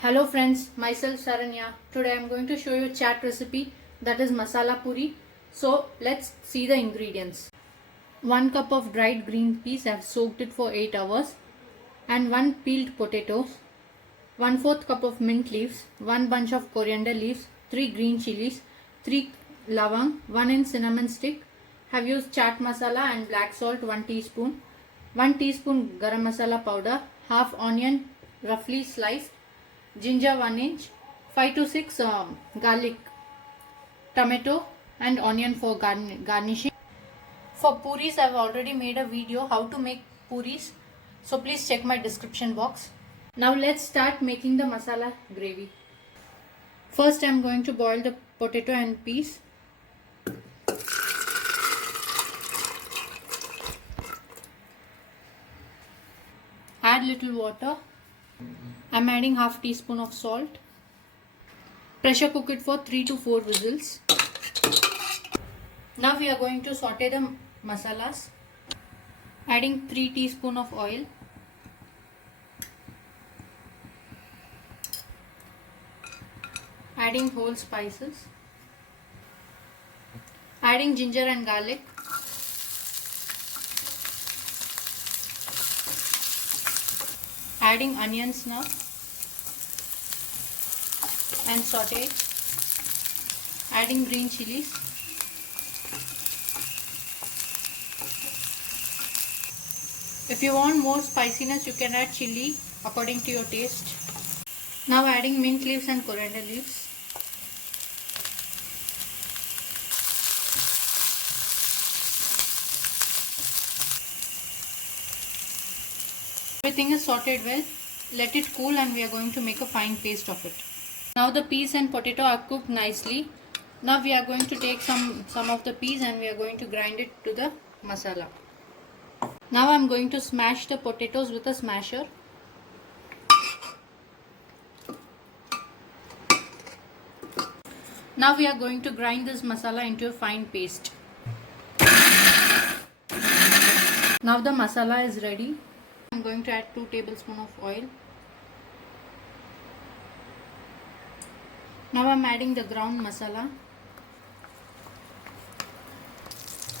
Hello friends, myself Saranya. Today I am going to show you a chat recipe that is masala puri. So let's see the ingredients. 1 cup of dried green peas, I have soaked it for 8 hours, and 1 peeled potato, 1/4 cup of mint leaves, 1 bunch of coriander leaves, 3 green chilies, 3 lavang, 1 inch cinnamon stick. Have used chaat masala and black salt 1 teaspoon, 1 teaspoon garam masala powder, half onion roughly sliced, ginger 1 inch, 5 to 6 garlic, tomato and onion for garnishing. For puris, I have already made a video how to make puris, so please check my description box. Now let's start making the masala gravy. First I am going to boil the potato and peas. Add little water. I am adding half teaspoon of salt. Pressure cook it for 3 to 4 whistles. Now we are going to saute the masalas. Adding 3 teaspoon of oil. Adding whole spices. Adding ginger and garlic. Adding onions now and saute it. Adding green chilies. If you want more spiciness, you can add chili according to your taste. Now adding mint leaves and coriander leaves. Everything is sauteed well. Let it cool and we are going to make a fine paste of it. Now the peas and potato are cooked nicely. Now we are going to take some of the peas and we are going to grind it to the masala. Now I am going to smash the potatoes with a smasher. Now we are going to grind this masala into a fine paste. Now the masala is ready. I am going to add 2 tablespoons of oil. Now I am adding the ground masala.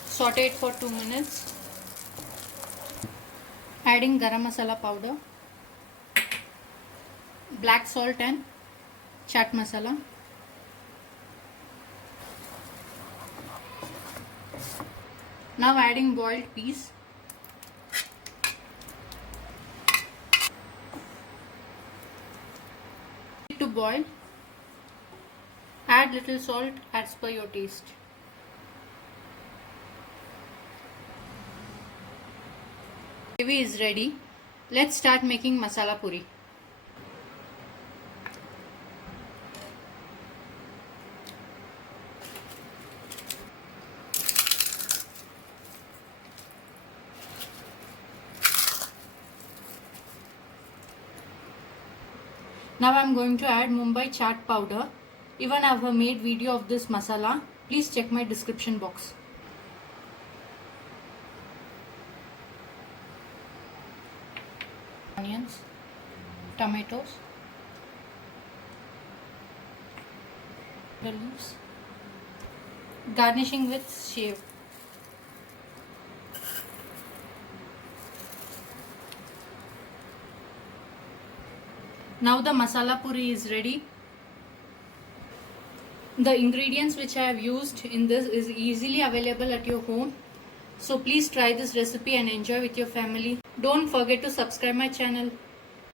Saute it for 2 minutes. Adding garam masala powder, black salt and chaat masala. Now adding boiled peas. To boil, add little salt as per your taste. Gravy is ready. Let's start making masala puri. Now I am going to add Mumbai chaat powder. Even I have made video of this masala. Please check my description box. Onions, tomatoes, the leaves, garnishing with shave. Now the masala puri is ready. The ingredients which I have used in this is easily available at your home. So please try this recipe and enjoy with your family. Don't forget to subscribe my channel.